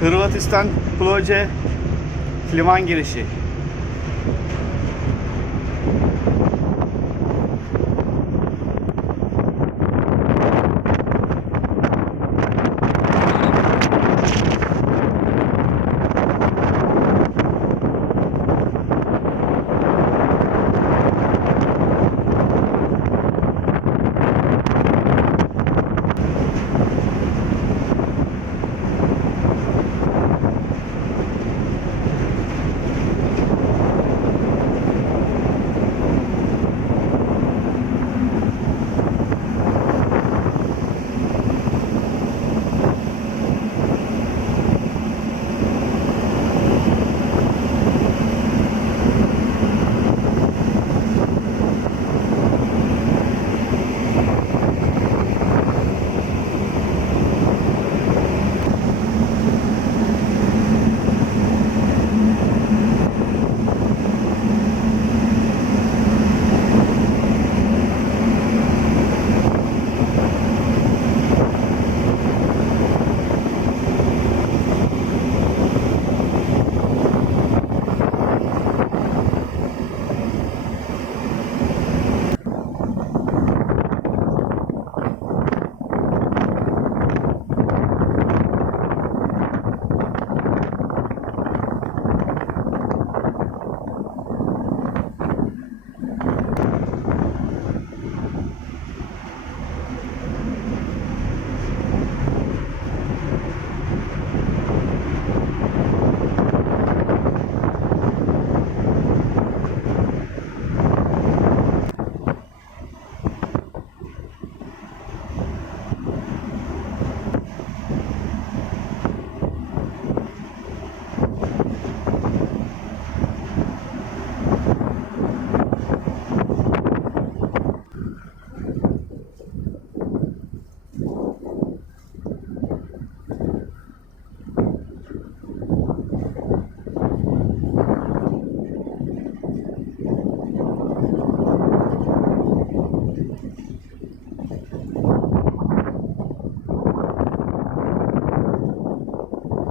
Hırvatistan Ploče liman girişi.